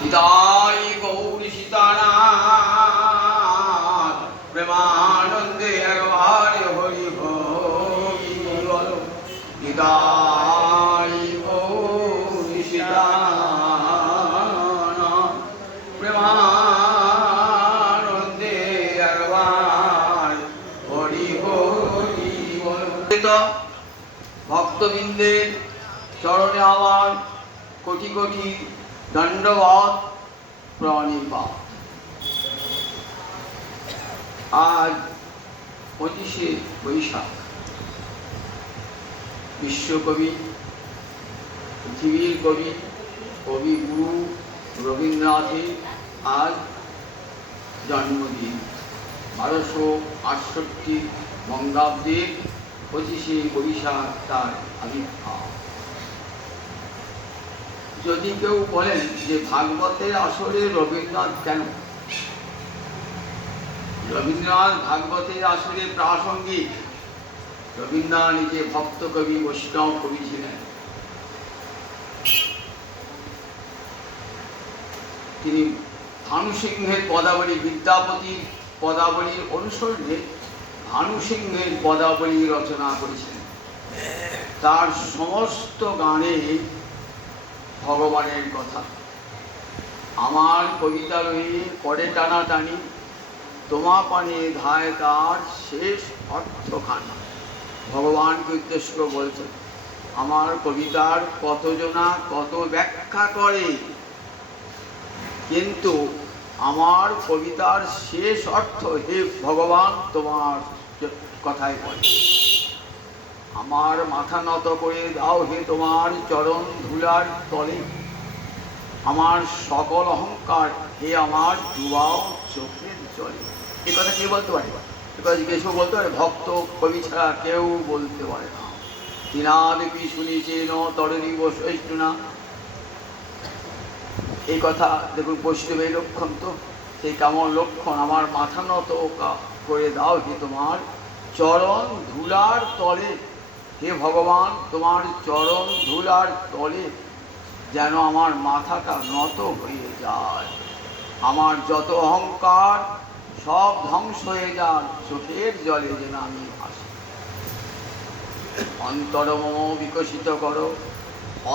নিতাই গৌর সীতানাথ প্রেমানন্দে একবার হরি হরি বল। নিতাই গৌর সীতানাথ প্রেমানন্দে একবার হরি হরি বল। ভক্তবৃন্দের চরণে আমার কোটি কোটি দণ্ডবত প্রণিপাত। আজ 25শে বৈশাখ, বিশ্বকবি, পৃথিবীর কবি, কবিগুরু রবীন্দ্রনাথের আজ জন্মদিন। 1268 বঙ্গাব্দের 25শে বৈশাখ তার আবির্ভাব। যদি কেউ বলেন যে ভাগবতের আসরে রবীন্দ্রনাথ কেন, রবীন্দ্রনাথ ভাগবতের আসরে প্রাসঙ্গিক। রবীন্দ্রনাথ নিজে ভক্ত কবি, বৈষ্ণব কবি ছিলেন। তিনি ভানু সিংহের পদাবলী, বিদ্যাপতির পদাবলীর অনুসরণে ভানু সিংহের পদাবলী রচনা করেছিলেন। তার সমস্ত গানে ভগবানের কথা। আমার কবিতা রয়ে করে টানাটানি, তোমা পানে ধায় তার শেষ অর্থখানা। ভগবানকে উদ্দেশ্য করে বলছেন, আমার কবিতার কতজনা কত ব্যাখ্যা করে, কিন্তু আমার কবিতার শেষ অর্থ হে ভগবান তোমার কথাই বলে। আমার মাথা নত করে দাও হে তোমার চরণ ধুলার তলে, আমার সকল অহংকার হে আমার ডুবাও চোখের জলে। এ কথা কে বলতে পারে? এ কথা জিজ্ঞেস বলতে পারে? ভক্ত কবি ছাড়া কেউ বলতে পারে না। তিনাদেবী শুনিছেন তরণী বৈষ্ণনা। এই কথা দেখুন, বৈষ্ণবের লক্ষণ তো সেই কেমন লক্ষণ। আমার মাথা নত করে দাও হে তোমার চরণ ধুলার তলে, হে ভগবান তোমার চরণ ধুলার তলে যেন আমার মাথাটা নত হয়ে যায়, আমার যত অহংকার সব ধ্বংস হয়ে যান চোখের জলে যেন আমি ভাসি। অন্তরমম বিকশিত করো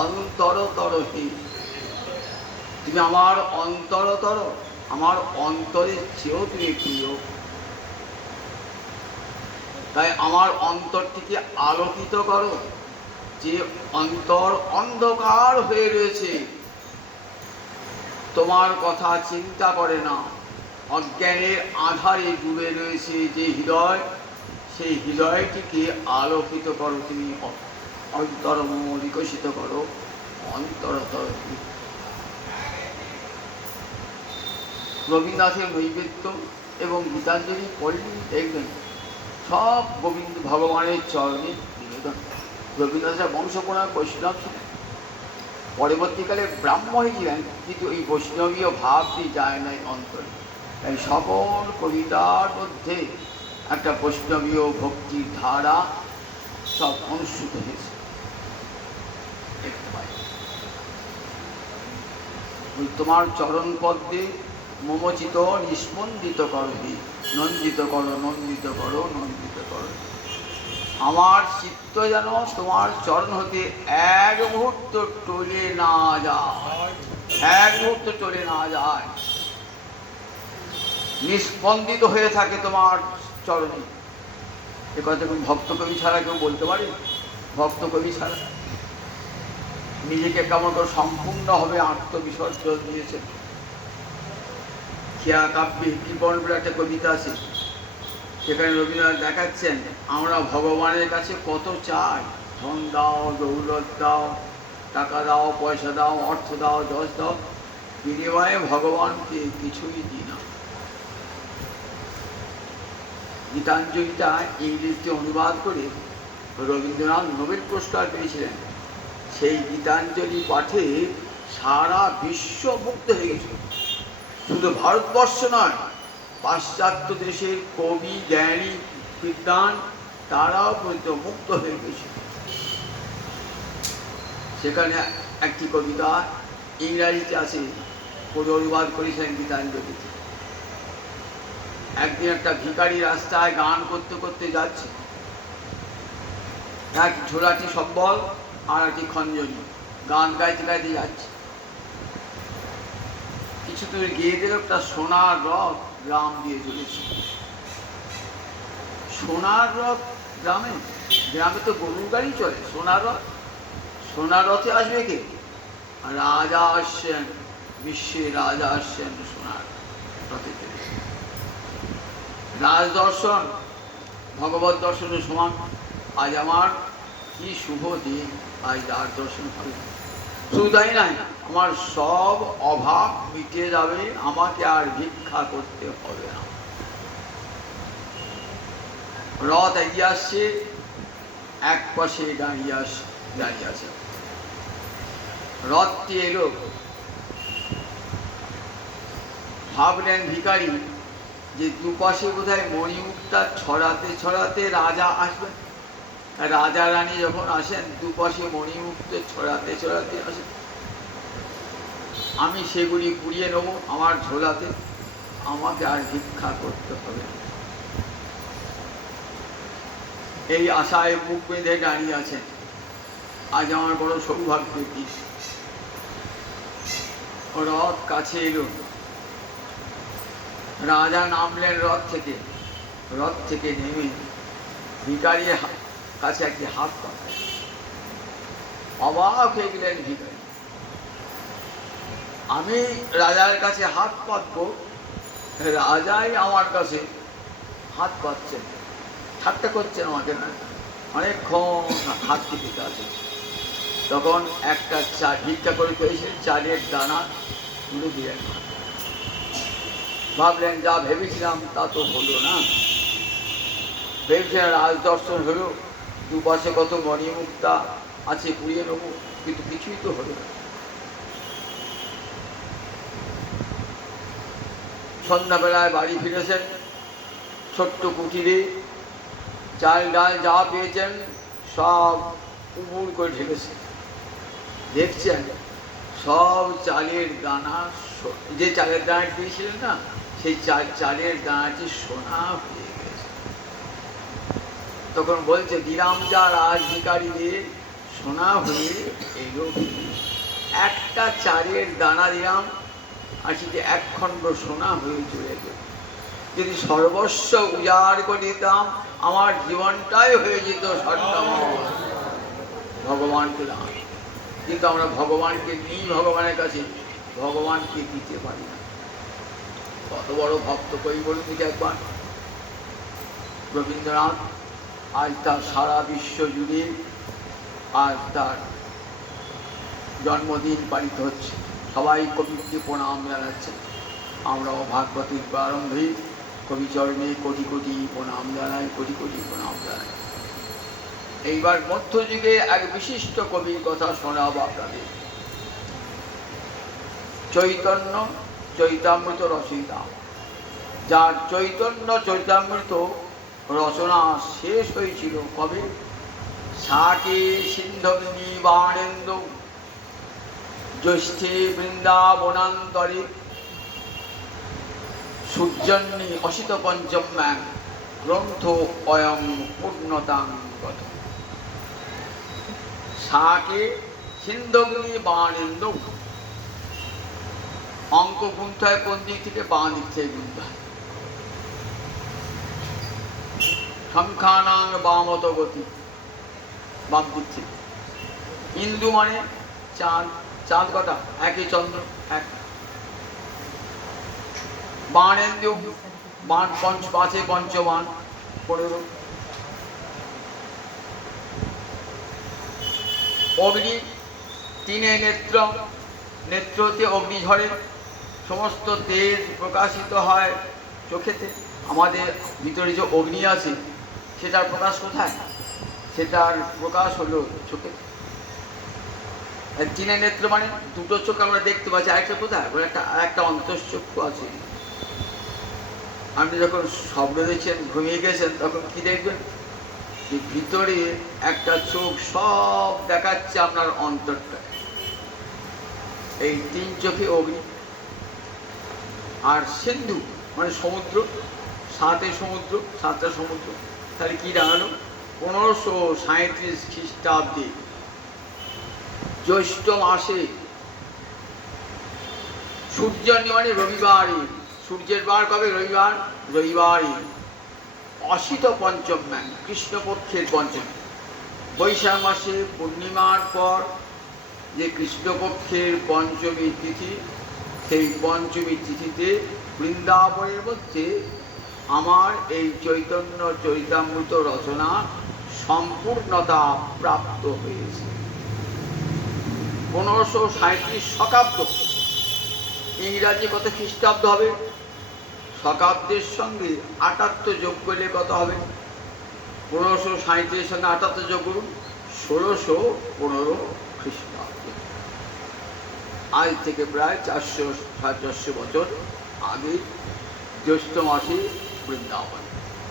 অন্তরতর হে, তুমি আমার অন্তরতর, আমার অন্তরের চেয়েও তুমি প্রিয়। তাই আমার অন্তরটিকে আলোকিত করো। যে অন্তর অন্ধকার হয়ে রয়েছে, তোমার কথা চিন্তা করে না, অজ্ঞানের আধারে ডুবে রয়েছে যে হৃদয়, সেই হৃদয়টিকে আলোকিত করো তুমি। অন্তরম বিকশিত করো অন্তরতর। রবীন্দ্রনাথের নৈবেদ্য এবং গীতাঞ্জলি পড়লেই দেখবেন সব গোবিন্দ ভগবানের চরণে নিবেদন। রবীন্দ্রনাথের বংশপরায়ণ বৈষ্ণব ছিলেন, পরবর্তীকালে ব্রাহ্ম হয়েছিলেন, কিন্তু এই বৈষ্ণবীয় ভাবটি যায় নাই অন্তরে। তাই সকল কবিতার মধ্যে একটা বৈষ্ণবীয় ভক্তির ধারা সব অনুষ্ঠিত হয়েছে। তোমার চরণ পদ্মে মমচিত নিস্পন্দিত করো হে, নন্দিত করো নন্দিত করো নন্দিত করো। আমার চিত্ত যেন তোমার চরণ হতে এক মুহূর্ত টলে না যায়, এক মুহূর্ত টলে না যায়, নিস্পন্দিত হয়ে থাকে তোমার চরণে। এ কথা ভক্ত কবি ছাড়া কেউ বলতে পারে? ভক্ত কবি ছাড়া নিজেকে কেমন করে সম্পূর্ণভাবে আত্মবিসর্জন দিয়েছে। খেয়া কাব্যে কৃপণ বলে একটা কবিতা আছে, সেখানে রবীন্দ্রনাথ দেখাচ্ছেন আমরা ভগবানের কাছে কত চাই। ধন দাও, দৌলত দাও, টাকা দাও, পয়সা দাও, অর্থ দাও, যশ দাও, বিনিময়ে ভগবানকে কিছুই দিই না। গীতাঞ্জলিটা ইংরেজিতে অনুবাদ করে রবীন্দ্রনাথ নোবেল পুরস্কার পেয়েছিলেন। সেই গীতাঞ্জলি পাঠে সারা বিশ্ব মুগ্ধ হয়ে গেছিল। শুধু ভারতবর্ষ নয়, পাশ্চাত্য দেশের কবি, জ্ঞানী, বিদ্বান তারাও মুগ্ধ হয়ে গেছিল। সেখানে একটি কবিতা ইংরাজিতে আছে, অনুবাদ করেছেন গীতাঞ্জলি। একদিন একটা ভিখারি রাস্তায় গান করতে করতে যাচ্ছে, এক ঝোলাটি সম্বল আর একটি খঞ্জনি, গান গাইতে গাইতে যাচ্ছে। কিছু দূরে গিয়ে দিল একটা সোনার রথ গ্রাম দিয়ে চলেছে। সোনার রথ গ্রামে, গ্রামে তো গরুর গাড়ি চলে, সোনার রথে আসবে কে? রাজা আসছেন, বিশ্বের রাজা আসছেন সোনার রথে চলেছে। রাজ দর্শন ভগবত দর্শনের সমান। আজ আমার কি শুভ দিন, আজ রাজ দর্শন হবে। শুধু তাই নাই, আমার সব অভাব মিটে যাবে, আমাকে আর ভিক্ষা করতে হবে না। রথ এগিয়ে আসছে, এক পাশে দাঁড়িয়ে আছে। রথটি এলো, ভাবলেন ভিখারি যে দুপাশে বোধহয় মণিমুক্তা ছড়াতে ছড়াতে রাজা আসবেন। রাজা রানী যখন আসেন দুপাশে মণিমুক্ত ছড়াতে ছড়াতে আসেন, আমি সেগুলি কুড়িয়ে নেব আমার ঝোলাতে, আমাকে আর ভিক্ষা করতে হবে। এই আশায় বুক বেঁধে দাঁড়িয়ে আছেন। আজ আমার বড় সৌভাগ্যের দিন। রথ কাছে এলো, রাজা নামলেন রথ থেকে নেমে ভিখারির কাছে একটি হাত পাতলেন। অবাক হয়ে গেলেন ভিখারি, আমি রাজার কাছে হাত পাতবো, রাজাই আমার কাছে হাত পাতছেন, ঠাট্টা করছেন আমাকে না। অনেকক্ষণ হাত টিপিতে আছে। তখন একটা ভিক্ষা করে পেয়েছিলেন, চালের দানা তুলে দিলেন। ভাবলেন যা ভেবেছিলাম তা তো হলো না। ভেবেছিলেন রাজ দর্শন হলো, দুপাশে কত মণিমুক্তা আছে কুড়িয়ে নেবো, কিন্তু কিছুই তো হলো না। সন্ধ্যাবেলায় বাড়ি ফিরেছেন, ছোট্ট কুটিরে চাল ডাল যা পেয়েছেন সব উবুড় করে ঢেলেছেন। দেখছেন সব চালের দানা, যে চালের দানা দিয়েছিলেন না, সেই চালের দানাটি সোনা হয়ে গেছে। তখন বলছে দিলাম যা রাজ ভিখারি দিয়ে, সোনা হয়ে এলো। একটা চালের দানা দিলাম আর সেটি এক খণ্ড সোনা হয়ে চলে গেল। যদি সর্বস্ব উজাড় করে দিতাম আমার জীবনটাই হয়ে যেত স্বর্ণময়। ভগবানকে দাম, কিন্তু আমরা ভগবানকে নিই, ভগবানের কাছে ভগবানকে দিতে পারি না। কত বড় ভক্ত কই বলুন দিকে একবার। রবীন্দ্রনাথ আজ তার সারা বিশ্ব জুড়ে আজ তার জন্মদিন পালিত হচ্ছে, সবাই কবিকে প্রণাম জানাচ্ছে। আমরাও ভাগবতের প্রারম্ভে কবিচরণে কোটি কোটি প্রণাম জানাই, কোটি কোটি প্রণাম জানাই। এইবার মধ্যযুগে এক বিশিষ্ট কবির কথা শোনাব আপনাদের। চৈতন্য চৈতামৃত রচয়িতা, যার চৈতন্য চৈতামৃত রচনা শেষ হয়েছিল কবে? শাকে সিন্ধগ্নি বাণেন্দু জ্যৈষ্ঠে বৃন্দাবনান্তরে সূর্যন্নি অসিত পঞ্চম্যাং গ্রন্থ অয়ং পূর্ণতাং গত। শাকে সিন্ধগ্নি বাণেন্দু, অঙ্ক গুনতে হয় কোন দিক থেকে? বাঁ দিক থেকে গুনতে হয়। সংখ্যানাং বামত গতি, বাম দিক থেকে। ইন্দু মানে চাঁদ, চাঁদ কটা? একই চন্দ্র, এক। বাণেন্দু, বাণ পাঁচে পঞ্চবাণ 15। অগ্নি, তিনে নেত্র, নেত্রতে অগ্নি ঝরে, সমস্ত তেজ প্রকাশিত হয় চোখেতে। আমাদের ভিতরে যে অগ্নি আছে সেটার প্রকাশ কোথায়? সেটার প্রকাশ হলো চোখে। তিনে নেত্র মানে দুটো চোখ আমরা দেখতে পাচ্ছি, আরেকটা কোথায়? একটা অন্তঃচক্ষু আছে। আপনি যখন স্বপ্ন দেখছেন, ঘুমিয়ে গেছেন, তখন কি দেখবেন? যে ভিতরে একটা চোখ সব দেখাচ্ছে আপনার অন্তরটা। এই তিন চোখে অগ্নি। আর সিন্ধু মানে সমুদ্র, সাতটা সমুদ্র, তাহলে কি দাঁড়ালো? 1537 খ্রিস্টাব্দে জ্যৈষ্ঠ মাসে সূর্য মানে রবিবারে, সূর্যের বার কবে? রবিবারে অসিত পঞ্চম ম্যান, কৃষ্ণপক্ষের পঞ্চম। বৈশাখ মাসে পূর্ণিমার পর যে কৃষ্ণপক্ষের পঞ্চমী তিথি, সেই পঞ্চমী তিথিতে বৃন্দাবনের মধ্যে আমার এই চৈতন্য চরিতামৃত রচনা সম্পূর্ণতা প্রাপ্ত হয়েছে। 1537 শকাব্দ, ইংরাজি কত খ্রিস্টাব্দ হবে? শকাব্দের সঙ্গে 78 যোগ করলে কত হবে? 1537 সঙ্গে 78 যোগ করুন, 1615 খ্রিস্টাব্দ। আজ থেকে প্রায় 400 বছর আগে জ্যৈষ্ঠ মাসে বৃন্দাবন।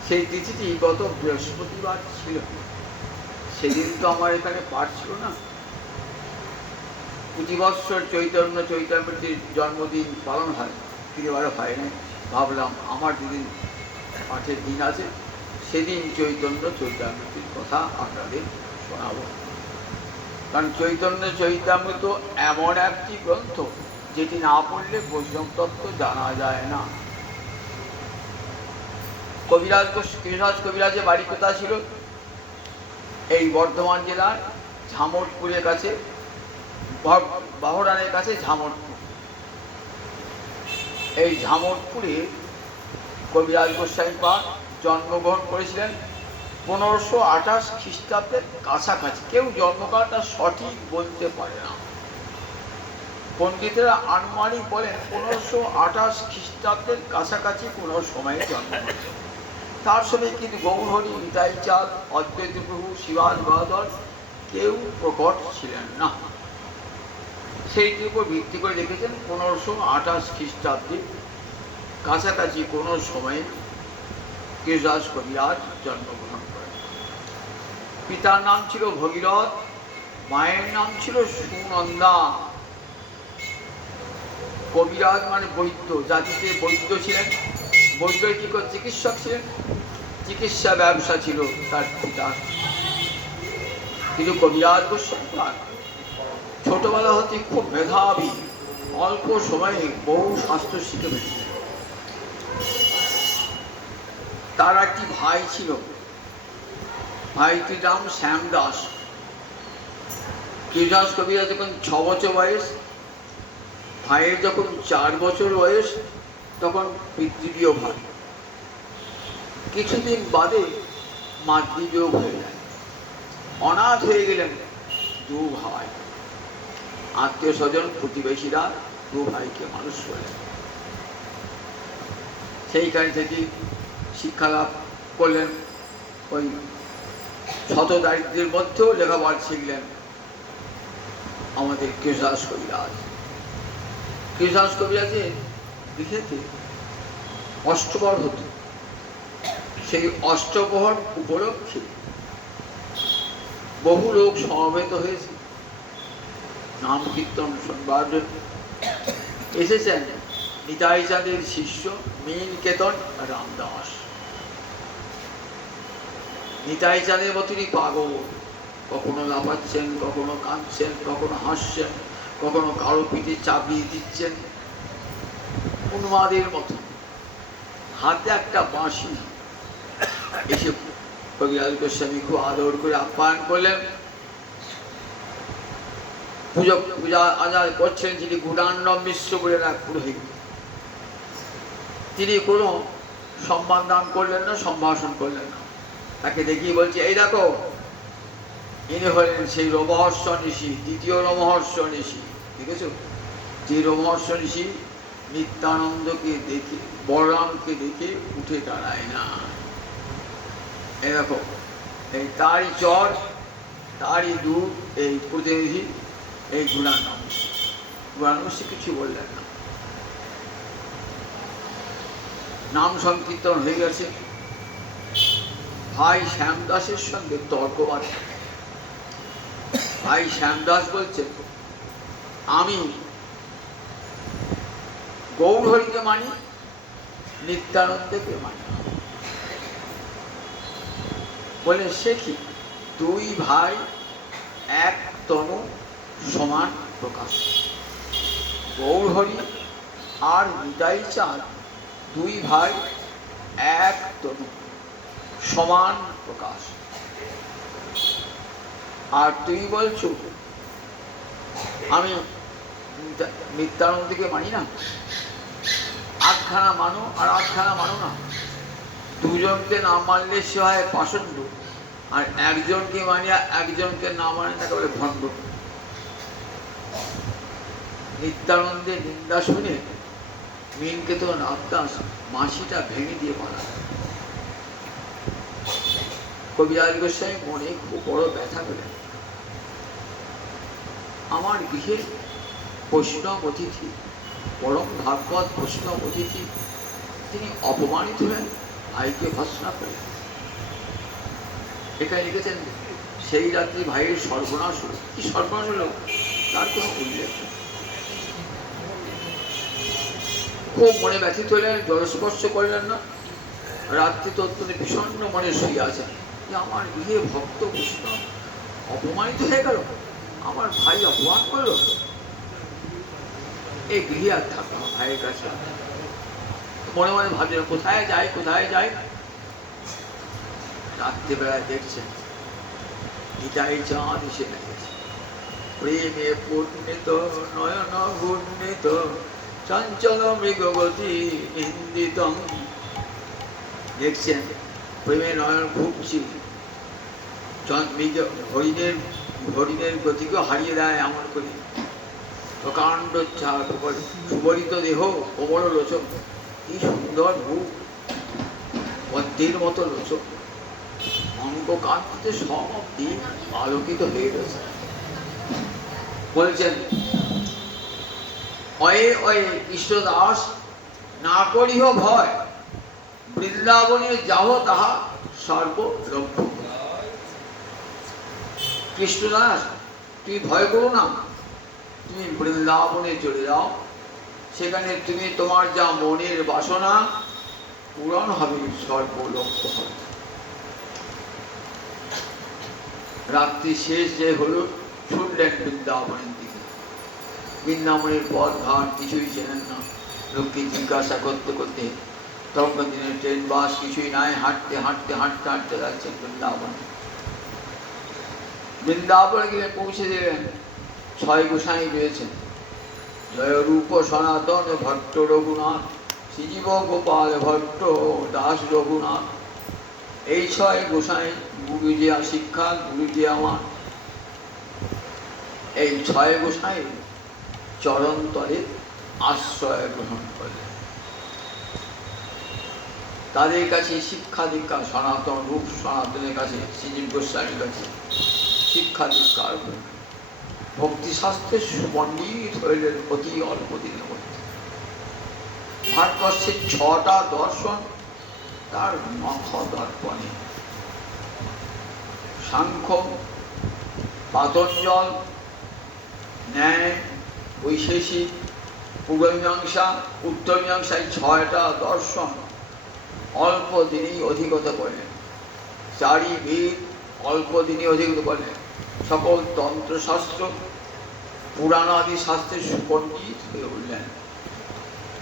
সেই তিথিটি গত বৃহস্পতিবার ছিল। সেদিন তো আমার এখানে পাঠ ছিল না। প্রতি বৎসর চৈতন্য চৈতামৃতির জন্মদিন পালন হয়, এবারে হয় না। ভাবলাম আমার যেদিন পাঠের দিন আছে সেদিন চৈতন্য চৈতামৃতির কথা আপনাদের শোনাব। কারণ চৈতন্য চৈতামৃত এমন একটি গ্রন্থ যেটি না পড়লে বৈষ্ণব তত্ত্ব জানা যায় না। কৃষ্ণদাস কবিরাজের বাড়ি কোথায় ছিল? এই বর্ধমান জেলার ঝামটপুরের কাছে, বাহরানের কাছে ঝামটপুর। এই ঝামটপুরে কবিরাজ গোস্বামী পাদ জন্মগ্রহণ করেছিলেন 1528 খ্রিস্টাব্দের কাছাকাছি। কেউ জন্মকালটা সঠিক বলতে পারে না। পণ্ডিতেরা আনুমানিক বলেন 1528 খ্রিস্টাব্দের কাছাকাছি কোনো সময়ে জন্ম। তার সঙ্গে কিন্তু গৌরহরি, নিতাই চাঁদ, অদ্বৈত প্রভু, শিবাজ বাহাদুর কেউ প্রকট ছিলেন না। সেইটির উপর ভিত্তি করে দেখেছেন 1528 খ্রিস্টাব্দে কাছাকাছি কোনো সময়ে কৃষ্ণদাস কবিরাজ জন্মগ্রহণ করেন। পিতার নাম ছিল ভগীরথ, মায়ের নাম ছিল সুনন্দা। কবিরাজ মানে বৈদ্য, জাতিতে বৈদ্য ছিলেন। বৈদ্য কি করে? চিকিৎসক ছিলেন, চিকিৎসা ব্যবসা ছিল তার পিতার। কিন্তু কবিরাজ গোস্বামী পাদ ছোটবেলা হতে খুব মেধাবী, অল্প সময়ে বহু শাস্ত্র শিখে ফেলেছিলেন। তার একটি ভাই ছিল, ভাইটির নাম শ্যামদাস। কৃষ্ণদাস কবিরাজ যখন 6 বছর বয়স, ভাইয়ের যখন 4 বছর বয়স, তখন পিতৃবিয়োগ হয়। কিছুদিন বাদে মাতৃবিয়োগ হয়ে যায়। অনাথ হয়ে গেলেন 2 ভাই। আত্মীয় স্বজন প্রতিবেশীরা 2 ভাইকে মানুষ করলেন। সেইখান থেকে শিক্ষা লাভ করলেন। ওই শত দারিদ্র্যের মধ্যেও লেখাপড়া শিখলেন আমাদের কৃষ্ণদাস কবিরাজ। কৃষ্ণদাস কবিরাজের লিখেতে অষ্টপ্রহর হতো। সেই অষ্টপ্রহর উপলক্ষে বহু লোক সমবেত হয়েছে নাম কীর্তন শুনবার জন্য। এসেছেন নিতাই চাঁদের শিষ্য নীলকেতন রামদাস। নিতাই চাঁদের মতনই পাগল, কখনো লাফাচ্ছেন, কখনো কাঁদছেন, কখনো হাসছেন, কখনো কারো পিঠে চাপিয়ে দিচ্ছেন উন্মাদের মতো। হাতে একটা বাঁশি। এসে কবিরাজ গোস্বামী খুব আদর করে আপ্যায়ন করলেন। পূজা আচার করছেন যিনি গুণান্নব মিশ্র বলে এক পুরোহিত। তিনি কোনো সম্মান দান করলেন না, সম্ভাষণ করলেন না। তাকে দেখিয়ে বলছে, এই দেখো, ইনি হলেন সেই রোমহর্ষ ঋষি, দ্বিতীয় রোমহর্ষ ঋষি। দেখেছো, যে রোমহর্ষ ঋষি নিত্যানন্দকে দেখে, বলরামকে দেখে উঠে দাঁড়ায় না। এই দেখো, এই তারই চর, তারই দূর এই প্রতিনিধি, এই গুণান্নব কিছু বললেন না। নাম সংকীর্তন হয়ে গেছে। ভাই শ্যামদাসের সঙ্গে তর্ক বাধে। ভাই শ্যামদাস বলছেন, আমি গৌরহরিকে মানি, নিত্যানন্দকে মানি। বলে সে কি? দুই ভাই এক তনু সমান প্রকাশ। গৌরহরি আর নিতাই চাঁদ দুই ভাই এক তনু সমান প্রকাশ। আর তুমি বলছো আমি নিত্যানন্দকে মানি না? আটখানা মানো আর আটখানা মানো না। দুজনকে না মানলে সে হয় পাষণ্ড, আর একজনকে মানিয়া একজনকে না মানে তাকে বলে ভণ্ড। নিত্যানন্দের নিন্দা শুনে মিনকে তো নাবদাস মাসিটা ভেঙে দিয়ে পালা। কবিরাজ গোস্বামী মনে খুব বড় ব্যথা পেলেন। আমার গৃহে বৈষ্ণব অতিথি, পরম ভাগবত বৈষ্ণব অতিথি, তিনি অপমানিত হলেন, ভাইকে ভৎসনা করে। এখানে লিখেছেন সেই রাত্রি ভাইয়ের সর্বনাশ হল। কি সর্বনাশ হলো তার কোনো উল্লেখ নেই। খুব মনে ব্যথিত হলেন, জলস্পর্শ করলেন না। রাত্রি তো অত্যন্ত বিষণ্ণ মনে শুয়ে আছেন যে আমার গৃহে ভক্ত বৈষ্ণব অপমানিত হয়ে গেল, আমার ভাই অপমান করলো, এই গৃহে আর থাকলো না ভাইয়ের কাছে। মনে মনে ভাবলেন কোথায় যাই কোথায় যাই। রাত্রিবেলায় দেখছেন নিতাই চাঁদ এসে গেছে। প্রেমে পূর্ণিত নয়ন ঘূর্ণিত চঞ্চল মৃগগতি নিন্দিত। দেখছেন প্রেমে নয়ন ঘুরছি, হরিণের গতিকেও হারিয়ে দেয় এমন করে। প্রকাণ্ড সুবরিত দেহ, কোমল লোচন, কি সুন্দর মুখ, পদ্মের মতো লোচন, অঙ্গ কান্তিতে সব দিন আলোকিত হয়ে গেছে। বলছেন অয়ে অয়ে কৃষ্ণদাস না করিহ ভয়, বৃন্দাবনে যাহ তাহা সর্বলভ্য। কৃষ্ণদাস তুমি ভয় করো না, তুমি বৃন্দাবনে চলে যাও, সেখানে তুমি তোমার যা মনের বাসনা পূরণ হবে, সর্বলভ্য হবে। রাত্রি শেষ যে হলো, ছুটলেন বৃন্দাবনের দিকে। বৃন্দাবনের পথ ঘাট কিছুই চেনেন না। লোককে জিজ্ঞাসা করতে করতে তখনকার দিনে ট্রেন বাস কিছুই নাই, হাঁটতে হাঁটতে হাঁটতে হাঁটতে যাচ্ছেন বৃন্দাবনে। বৃন্দাবনে গিয়ে পৌঁছে দিলেন, ছয় গোসাই রয়েছেন। জয় রূপ সনাতন ভট্ট রঘুনাথ, শ্রীজীব গোপাল ভট্ট দাস রঘুনাথ। এই ছয় গোসাই গুরুজিয়া শিক্ষা, গুরুজি আমার। এই ছয় গোসাই চরণ তলে আশ্রয় গ্রহণ করলেন। তাদের কাছে শিক্ষা দীক্ষা, সনাতন রূপ সনাতনের কাছে, শ্রীজীব গোস্বামীর কাছে শিক্ষা দীক্ষা ভক্তিশাস্ত্রের সুপণ্ডিত হইলেন অতি অল্প দিনের মধ্যে। ভারতবর্ষের 6টা দর্শন তার নখ দর্পণে। সাংখ্য, পাতঞ্জল, ন্যায়, বৈশেষিক, পূর্বমীমাংসা, উত্তরমীমাংসা, এই 6টা দর্শন অল্প দিনেই অধিগত করলেন। 4ই বেদ অল্প দিনে অধিগত করলেন। সকল তন্ত্রশাস্ত্র, পুরাণাদি শাস্ত্রের সুপণ্ডিত হয়ে উঠলেন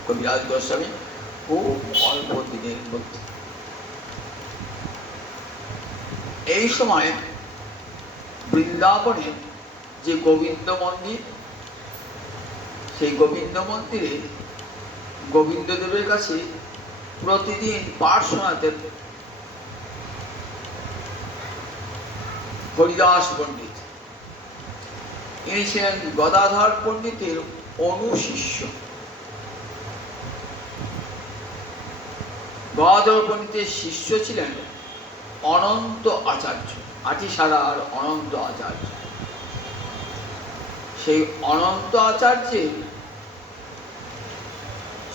কবিরাজ গোস্বামী খুব অল্প দিনের মধ্যে। এই সময় বৃন্দাবনে যে গোবিন্দ মন্দির, সেই গোবিন্দ মন্দিরে গোবিন্দদেবের কাছে প্রতিদিন পাঠ শোনাতেন হরিদাস পণ্ডিত। ইনি ছিলেন গদাধর পণ্ডিতের অনুশিষ্য। গদাধর পণ্ডিতের শিষ্য ছিলেন অনন্ত আচার্য, আটিসারার অনন্ত আচার্য। সেই অনন্ত আচার্যের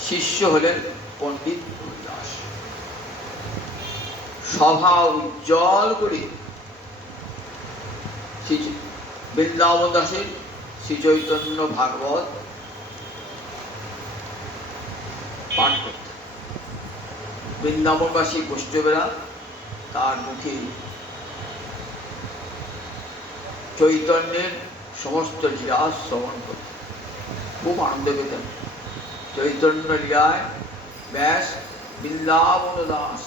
শিষ্য হলেন পণ্ডিত হরিদাস। সভা উজ্জ্বল করে বৃন্দাবন দাসের শ্রী চৈতন্য ভাগবত পাঠ করতেন। বৃন্দাবনবাসী বৈষ্ণবেরা তার মুখে চৈতন্যের সমস্ত লীলা শ্রবণ করতেন, খুব আনন্দ পেতেন। চৈতন্য লীলায় ব্যাস বৃন্দাবন দাস।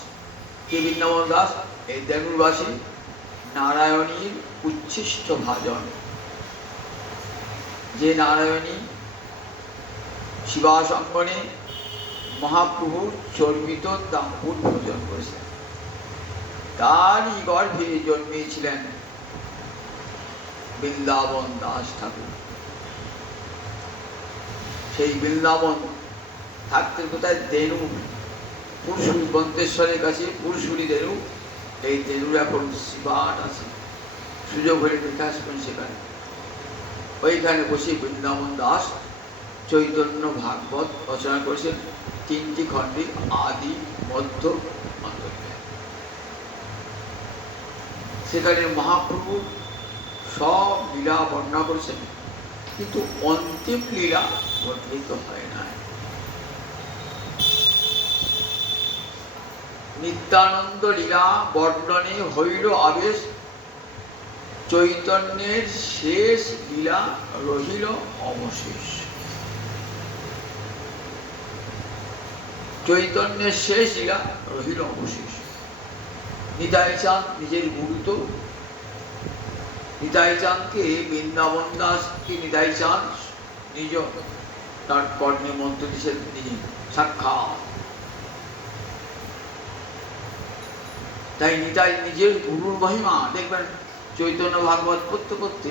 কে বৃন্দাবন দাস? এই দেনুরবাসী নারায়ণীর উচ্ছিষ্ট ভাজন। যে নারায়ণী শিবাসঙ্গনে মহাপ্রভুর চর্বিত দাম্পুর ভোজন করেছেন, তারই গর্ভে জন্মেছিলেন বৃন্দাবন দাস ঠাকুর। সেই বৃন্দাবন থাকতে কোথায়? দেনু, পুরসুরি, বন্তেশ্বরের কাছে পুরসুরি দেনু। এই দেনুর এখন শিবাট আছে, সুযোগ হলে দেখে আসবেন সেখানে। ওইখানে বসে বৃন্দাবন দাস চৈতন্য ভাগবত রচনা করেছেন, 3টি খণ্ডে, আদি, মধ্য, অন্ত। সেখানে মহাপ্রভু সব লীলা বর্ণনা করেছেন, কিন্তু অন্তিম লীলা বর্ণিত হয় না। নিত্যানন্দ লীলা বর্ণনে হইল আবেশ, চৈতন্যের শেষ লীলা রহিল অবশেষ। চৈতন্যের শেষ লীলা রহিল অবশেষ। নিতাই চাঁদ নিজের গুরুত্ব, নিতাই চাঁদকে বৃন্দাবন দাসকে নিতাই চাঁদ নিজ তার কর্ণে মন্ত্র দিয়েছেন, তিনি সাক্ষাৎ। তাই নিতাই নিজের গুরুর মহিমা দেখবেন চৈতন্য ভাগবত পড়তে পড়তে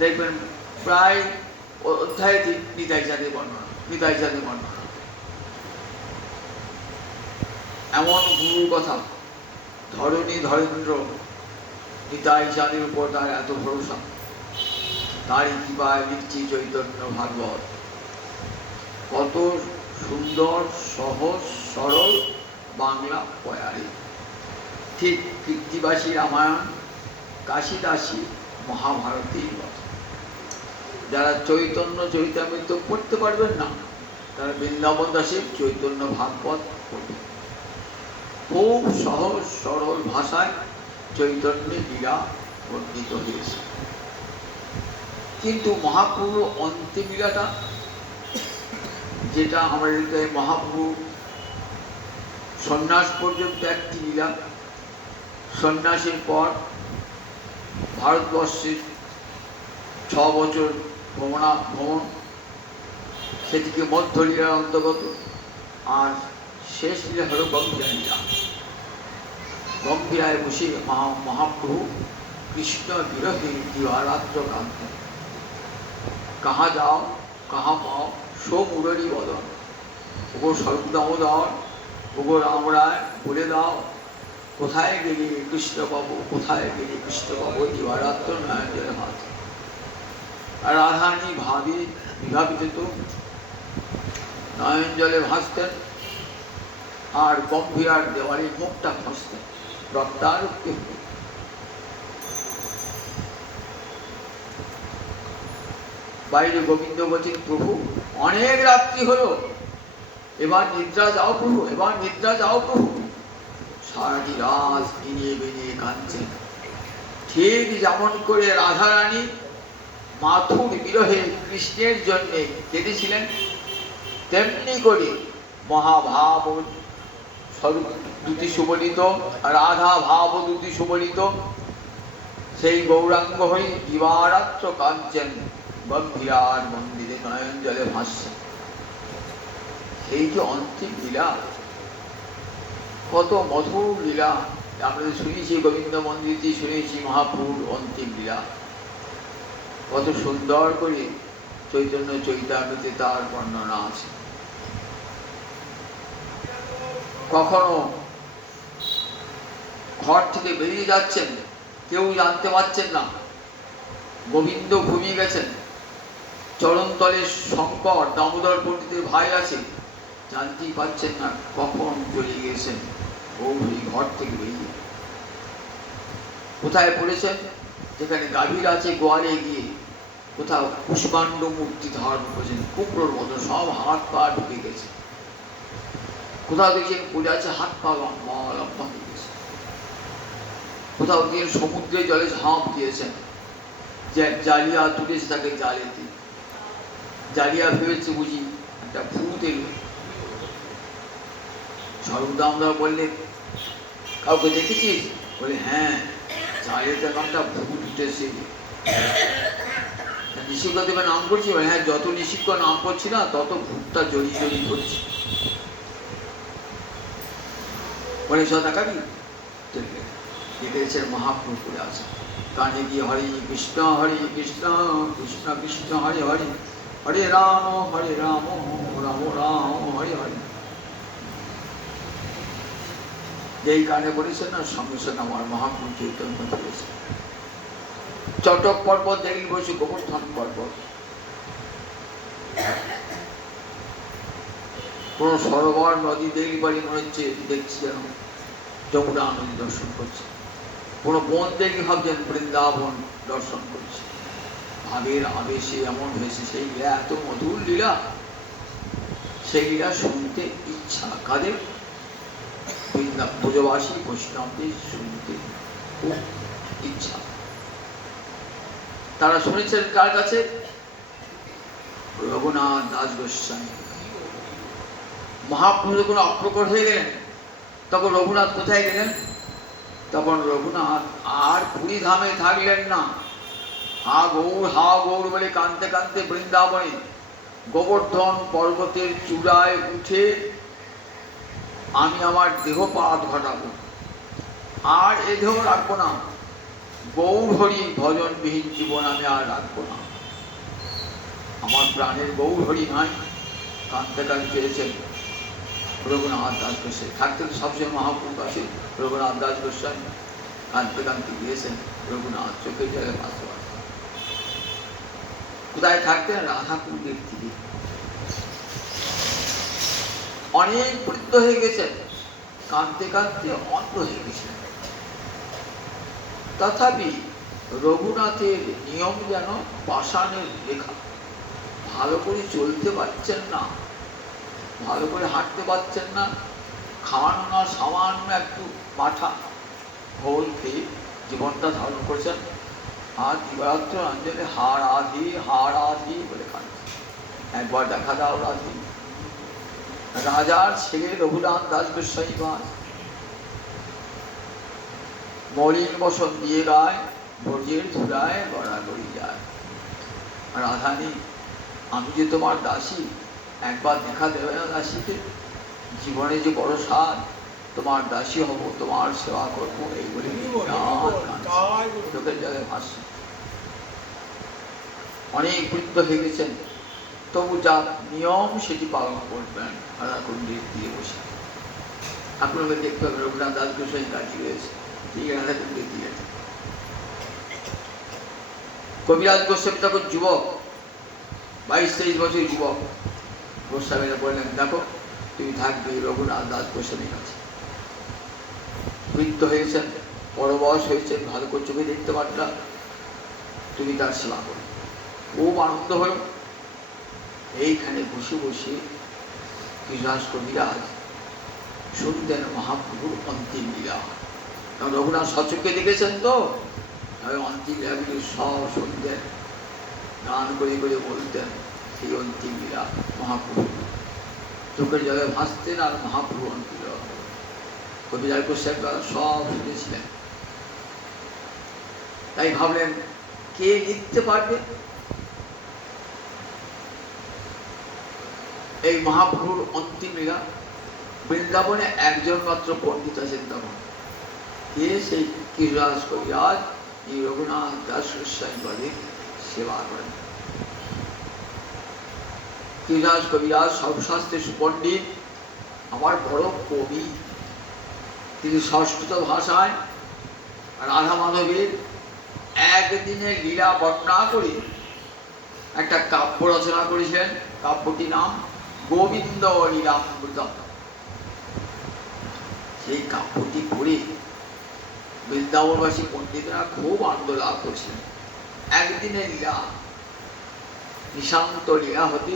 দেখবেন প্রায় অধ্যায়ে নিতাই চাঁদের বর্ণনা, নিতাই চাঁদের বর্ণনা। এমন গুরুর কথা, ধরণী ধরেন্দ্র নিতাই চাঁদের উপর তার এত ভরসা, তারই কৃপায় লিখছি চৈতন্য ভাগবত। কত সুন্দর, সহজ, সরল বাংলা পয়ারি। ঠিক কীর্তিবাসী রামায়ণ, কাশিদাসী মহাভারতের কথা। যারা চৈতন্য চরিতামৃত পড়তে পারবেন না, তারা বৃন্দাবন দাসের চৈতন্য ভাগবত পড়বেন। খুব সহজ সরল ভাষায় চৈতন্যের লীলা বর্ণিত হয়েছে। কিন্তু মহাপ্রভুর অন্তিম লীলাটা, যেটা আমরা মহাপ্রভু সন্ন্যাস পর্যন্ত একটি লীলা, সন্ন্যাসের পর ভারতবর্ষের 6 বছর ভ্রমণ, সেটিকে মধ্য লীলার অন্তর্গত। আর শেষ লীলা হল গম্ভীরা লীলা। গম্ভীরায় বসে মহাপ্রভু কৃষ্ণ বিরহে দিবারাত্র কাঁদতেন। কাহা যাও কাহা পাও সো মুরলী বদন, ওগো সর্বদামোদর, ওগো রাম রায়, বলে দাও কোথায় গেলে কৃষ্ণ পাবো, কোথায় গেলে কৃষ্ণ পাবো, দিবারাত্র নয়ন জলে হাত। আর রাধারানী বিভাবিত নয়ন জলে ভাসতেন, আর গম্ভীরার দেওয়ালের মুখটা খসতেন রক্তারক্তি। বাইরে গোবিন্দ বলছেন, প্রভু অনেক রাত্রি হলো, এবার নিদ্রা যাও প্রভু, এবার নিদ্রা যাও প্রভু। সারাটি রাত বিনিয়ে বিনিয়ে কাঁদছেন। ঠিক যেমন করে রাধারানী মাথুর বিরহে কৃষ্ণের জন্য কেঁদেছিলেন, তেমনি করে মহাভাব দুটি সুবলিত, রাধা ভাব দুটি সুবলিত সেই গৌরাঙ্গ হয়ে দিবারাত্র কাঁদছেন, গম্ভীরার মন্দিরে নয়ন জলে ভাসছেন। এই যে অন্তিম লীলা, কত মধুর লীলা আমরা শুনেছি, গোবিন্দ মন্দিরটি শুনেছি মহাপ্রভুর অন্তিম লীলা। কত সুন্দর করে চৈতন্য চৈতামৃতে তার বর্ণনা আছে। কখনো ঘর থেকে বেরিয়ে যাচ্ছেন, কেউ জানতে পারছেন না, গোবিন্দ ঘুমিয়ে গেছেন, চরণতলে শঙ্কর দামোদর পণ্ডিতের ভাই আছে, জানতেই পারছেন না কখন চলে গেছেন। গৌরী ঘর থেকে বেরিয়ে কোথায় পড়েছেন? যেখানে গাভীর আছে গোয়ালে গিয়ে কোথাও পুষ্পাণ্ড মূর্তি ধারণ করেছেন, কুমড়োর মতো সব হাত পা ঢুকে গেছে। কোথাও দেখছেন পড়ে আছে, হাত পা লম্বা লম্বা হয়ে গেছে। কোথাও গিয়ে সমুদ্রে জলে ঝাঁপ দিয়েছেন, যে জালিয়া তুলেছে তাকে জালেতে, জালিয়া ভেবেছে বুঝি একটা ভূত এলো। সর্বদামরা বললেন কাউকে দেখেছিস? বলে হ্যাঁ, জালেতে একটা ভূত উঠেছে। নিশিকদেবের নাম করছি? হ্যাঁ, যত নিশিক নাম করছি না তত ভূতটা জড়িয়ে জড়িয়ে করছি। বলে সদাকারী দেখেছেন মহাপ্রভু করে আছে, কানে গিয়ে হরে কৃষ্ণ কৃষ্ণ কৃষ্ণ হরে হরে, হরে রাম রাম রাম হরে হরে। যেই গানে বলেছেন না, সঙ্গে সঙ্গে আমার মহাপ্রভু চৈতন্য করেছে। চটক পর্বত দেখি বসে, গোবর্ধন পর্বত, কোন সরোবর নদী দেখলি পারি মনে হচ্ছে দেখছি যেন যমুনা নদী দর্শন করছে। কোন বন দেখি ভাবছেন বৃন্দাবন দর্শন করছে। ভাবের আবেশে এমন হয়েছে, সেই লীলা এত মধুর লীলা, সেই লীলা শুনতে ইচ্ছা কাদের? ব্রজবাসী বৈষ্ণবদের শুনতে খুব ইচ্ছা। তারা শুনেছেন কার কাছে? রঘুনাথ দাস গোস্বামী। মহাপ্রভু যখন অপ্রকট হয়ে গেলেন, তখন রঘুনাথ কোথায় গেলেন? তখন রঘুনাথ আর পুরী ধামে থাকলেন না। হা গৌর বলে কাঁদতে কাঁদতে বৃন্দাবনে গোবর্ধন পর্বতের চূড়ায় উঠে আমি আমার দেহপাত ঘটাবো, আর এ দেহ রাখবো না, গৌর হরি ভজনবিহীন জীবন আমি আর রাখবো না। আমার প্রাণের গৌর হরি নাই। কাঁদতে কাঁদতে চেয়েছেন রঘুনাথ দাস গোস্বামী। থাকতে তো সবসময় মহাপ্রভু আছে রঘুনাথ দাস গোস্বামী। কাঁদতে কাঁদতে গিয়েছেন রঘুনাথ, চোখের জায়গায় বাঁচতে পারতেন। কোথায় থাকতেন? রাধাকুণ্ডের তীরে। অনেক বৃদ্ধ হয়ে গেছেন, কাঁদতে কাঁদতে অন্ধ হয়ে গেছেন। তথাপি রঘুনাথের নিয়ম যেন পাষাণের রেখা। ভালো করে চলতে পারছেন না, ভালো করে হাঁটতে পারছেন না, খাওয়ানো না, সামান্য একটু মাঠা ঘোল খেয়ে জীবনটা ধারণ করছেন। আর দিবারাত্র অঞ্জলে হার আধি বলে কাঁদছে। একবার দেখা দাও রাধি। রাজার ছেলে রঘুনাথ দাস গোস্বামী মলিন বসন দিয়ে গায়, ব্রজের ধুলায় গড়াগড়ি যায়। রাধানী, আমি যে তোমার দাসী, একবার দেখা দেবে না দাসীকে? জীবনে যে বড় স্বাদ, তোমার দাসী হব, তোমার সেবা করবো, এই বলে চোখের জায়গায় ভাসছে। অনেক বৃদ্ধ হয়ে গেছেন, তবু যা নিয়ম সেটি পালন করবেন। রাধাকুণ্ডের দিয়ে বসে আপনাকে দেখতে হবে রঘুনাথ দাস গোস্বামী দাঁড়িয়ে রয়েছে রাধাকুণ্ডের দিয়ে। কবিরাজ গোস্বামী তখন যুবক, 22-23 বছর যুবক। গোস্বামীরা বললেন, দেখো তুমি থাকবে রঘুনাথ দাস গোস্বামীর কাছে। বৃদ্ধ হয়েছেন, বড় বয়স হয়েছে, ভালো করে চোখে দেখতে পারত, তুমি তার সেবা করো। খুব আনন্দ হল। এইখানে বসে বসে কৃষ্ণদাস কবিরাজ শুনতেন মহাপ্রভুর অন্তিম লীলা। রঘুনাথ সচক্ষে দেখেছেন তো, অন্তিম লীলাগুলি সব শুনতেন, গান করে করে বলতেন সেই অন্তিম লীলা মহাপ্রভু। চোখের জলে ভাসতেন আর মহাপ্রভু অন্তিম লীলা। কবিরাজ গোস্বামী সব শুনেছিলেন। তাই ভাবলেন কে লিখতে পারবে এই মহাপ্রভুর অন্তিম লীলা? বৃন্দাবনে একজন মাত্র পণ্ডিত আছেন তখন। কে? সেই কৃষ্ণদাস কবিরাজ এই রঘুনাথ দাস গোস্বামী পদে সেবা করেন। কৃষ্ণদাস কবিরাজ সর্বশাস্ত্রে সুপণ্ডিত, আমার বড় কবি। তিনি সংস্কৃত ভাষায় রাধা মাধবের একদিনের লীলা বর্ণনা করে একটা কাব্য রচনা করেছিলেন। কাব্যটির নাম গোবিন্দ লীলামৃতম। সেই কাব্যটি পড়ে বৃন্দাবনবাসী পণ্ডিতরা খুব আনন্দ লাভ করেছিলেন। একদিনের লীলা, নিশান্ত লীলা হতে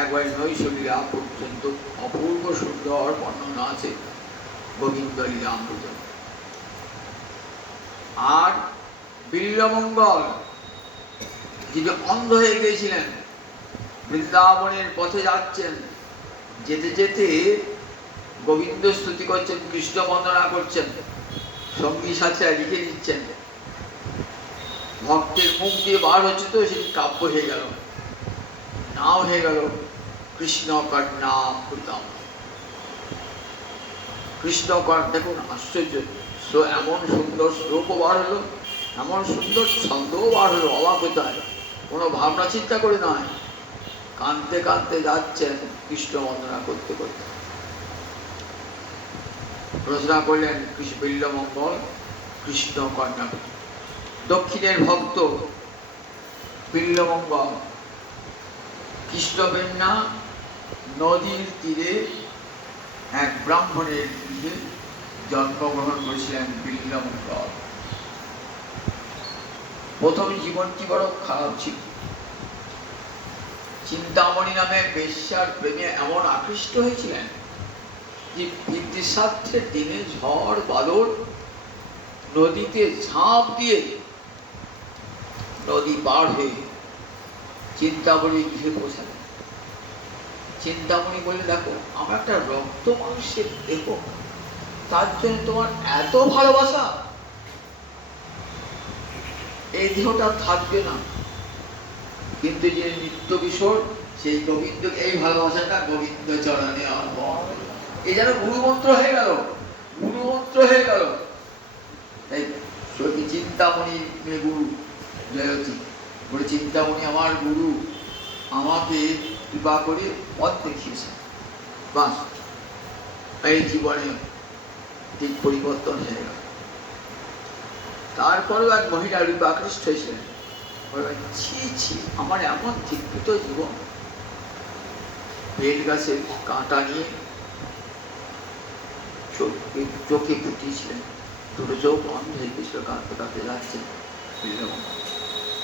একবারে নৈশলীলা পর্যন্ত অপূর্ব সুন্দর বর্ণনা আছে গোবিন্দ লীলামৃত। আর বিল্বমঙ্গল যিনি অন্ধ হয়ে গিয়েছিলেন, বৃন্দাবনের পথে যাচ্ছেন, যেতে যেতে গোবিন্দ স্তুতি করছেন, কৃষ্ণ বন্দনা করছেন, সঙ্গী সাথীরা লিখে নিচ্ছেন, ভক্তের মুখ দিয়ে বার হচ্ছে তো সেটি কাব্য হয়ে গেল, নাম হয়ে গেল কৃষ্ণ কর্ণামৃতম। কৃষ্ণ কর্ণ, দেখুন আশ্চর্য, এমন সুন্দর শ্লোকও বার হলো, এমন সুন্দর ছন্দও বার হলো, অবাক হতে হয়। কোনো ভাবনা চিন্তা করে নয়, কাঁদতে কাঁদতে যাচ্ছেন কৃষ্ণ বন্দনা করতে করতে। রচনা করলেন বিল্বমঙ্গল কৃষ্ণ কর্ণামৃতম। দক্ষিণের ভক্ত বিল্বমঙ্গল কৃষ্ণবেন্না নদীর তীরে এক ব্রাহ্মণের গৃহে জন্মগ্রহণ করেছিলেন বিল্বমঙ্গল। প্রথম জীবনটি বড় খারাপ ছিল। চিন্তামণি নামে বেশ্যার প্রেমে এমন আকৃষ্ট হয়েছিলেন যে পিতৃশ্রাদ্ধের দিনে ঝড় বাদল নদীতে ঝাঁপ দিয়ে নদী পার হয়ে চিন্তামণি গৃহে পৌঁছালেন। চিন্তামণি বলে, দেখো আমার একটা রক্ত মাংসের দেহ, তার জন্য তোমার এত ভালোবাসা, এই দেহটা থাকবে না, কিন্তু যে নিত্য কিশোর সেই গোবিন্দ, এই ভালোবাসাটা গোবিন্দ চরণে অর্পণ। এই যেন গুরুমন্ত্র হয়ে গেল, গুরুমন্ত্র হয়ে গেল। তাই চিন্তামণি মেয়ে গুরু জয়তী বলে, চিন্তামণি আমার গুরু, আমাকে কৃপা করে পথ দেখিয়েছে, বাস এই জীবনে ঠিক পরিবর্তন হয়ে গেল। তারপরেও এক মহিলা রূপে আকৃষ্ট হয়েছিলেন, ছি ছি আমার এমন চিত্রিত জীবন। বেল গাছের কাঁটা নিয়ে চোখে ফুটিয়েছিলেন, দুটো চোখ বন্ধ হয়ে গেছিল, কাঁদতে কাঁদতে যাচ্ছেন।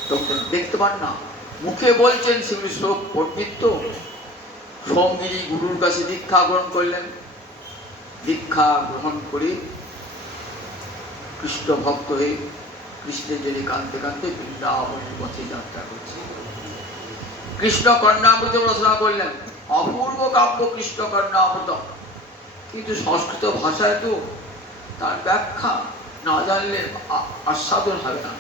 তখন দেখতে পান না, মুখে বলছেন সেগুলি সব পণ্ডিত। সোমগিরি গুরুর কাছে দীক্ষা গ্রহণ করলেন। দীক্ষা গ্রহণ করে কৃষ্ণ ভক্ত হয়ে কৃষ্ণের জন্য কাঁদতে কাঁদতে বৃন্দাবনের পথে যাত্রা করছে। কৃষ্ণ কর্ণামৃতম রচনা করলেন, অপূর্ব কাব্য কৃষ্ণ কর্ণামৃতম। কিন্তু সংস্কৃত ভাষায় তো তার ব্যাখ্যা না জানলে আস্বাদন হবে না।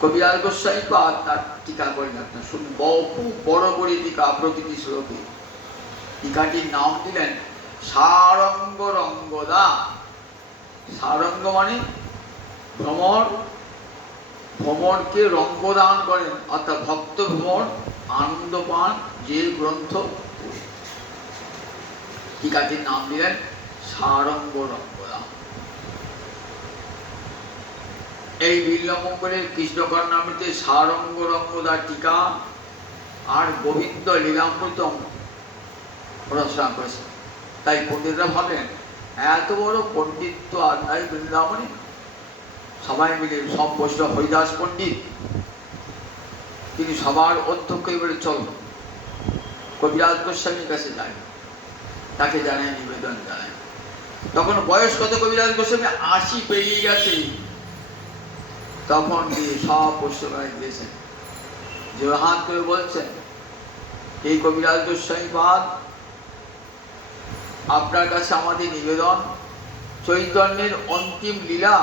কবিরাজ গোস্বামী পাদ তার টিকা করলেন, শুনুন, বহু বড় বড় টিকা প্রকৃতি শ্লোকে। টিকাটির নাম দিলেন সারঙ্গ রঙ্গদা। সারঙ্গ মানে ভ্রমর, ভ্রমরকে রঙ্গদান করেন, অর্থাৎ ভক্ত ভ্রমর আনন্দ পান যে গ্রন্থ। টিকাটির নাম দিলেন সারঙ্গ রঙ্গদা। এই বিল্বমঙ্গলের কৃষ্ণ কর্ণামৃতে সারঙ্গ রঙ্গদা টিকা আর গোবিন্দ লীলামৃতম রচনা করেছে। তাই পণ্ডিতরা ভাবেন এত বড় পণ্ডিত্য আর নাই বৃন্দাবনে। সবাই মিলে, সব বৈষ্ণব, হরিদাস পণ্ডিত তিনি সবার অধ্যক্ষই বলে, চল কবিরাজ গোস্বামীর কাছে যাই, তাকে জানায়, নিবেদন জানায়। তখন বয়স কত কবিরাজ গোস্বামী? 80 পেরিয়ে গেছে। তখন গিয়ে সব বৈষ্ণবরাই দিয়েছেন, যে হাত করে বলছেন, এই কবিরাজ গোস্বামী পাদ, আপনার কাছে আমাদের নিবেদন, চৈতন্যের অন্তিম লীলা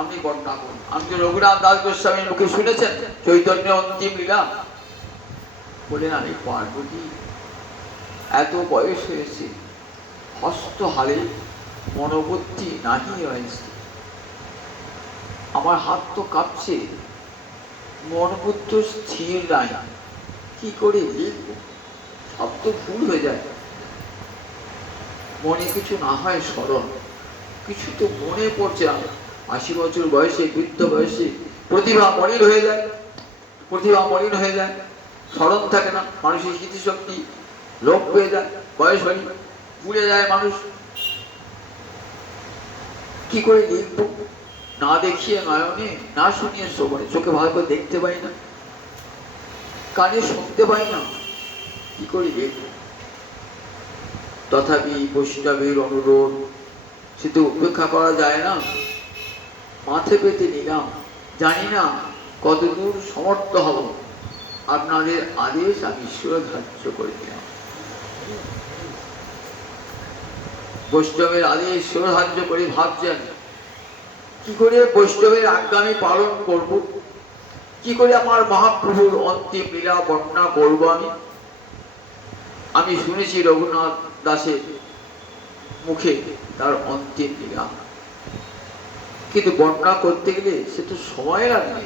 আপনি বর্ণনা করুন। আপনি রঘুনাথ দাস গোস্বামীর মুখে শুনেছেন চৈতন্যের অন্তিম লীলা? বলেন, আমি পার্বতী, এত বয়স হয়েছে, হস্ত হালে মনোবুদ্ধি নাহি হয়েছে, আমার হাত তো কাঁপছে, মনোবুদ্ধি স্থির নাই, কি করে লিখব? সব তো ভুল হয়ে যায়, মনে কিছু না হয় স্মরণ, কিছু তো মনে পড়ছে না। 80 বছর বয়সে, বৃদ্ধ বয়সে প্রতিভা মলিন হয়ে যায়, প্রতিভা মলিন হয়ে যায়, স্মরণ থাকে না, মানুষের স্মৃতিশক্তি লোপ পেয়ে যায়, বয়স হয়ে ভুলে যায় মানুষ। কি করে লিখব? না দেখিয়ে নয়নে, না শুনিয়ে শ্রবণে, চোখে ভালো করে দেখতে পাই না, কানে শুনতে পাই না, কি করি দেখব। তথাপি বৈষ্ণবের অনুরোধ সে তো উপেক্ষা করা যায় না, মাথে পেতে নিলাম। জানি না কতদূর সমর্থ হব, আপনাদের আদেশ আমি শিরোধার্য করে দিলাম। বৈষ্ণবের আদেশ শিরোধার্য করে ভাবছেন কি করে বৈষ্ণবের আজ্ঞা আমি পালন করব, কি করে আমার মহাপ্রভুর অন্তিম লীলা বর্ণনা করব। আমি শুনেছি রঘুনাথ দাসের মুখে তার অন্তিম লীলা, কিন্তু বর্ণনা করতে গেলে সে তো সময় লাগবে।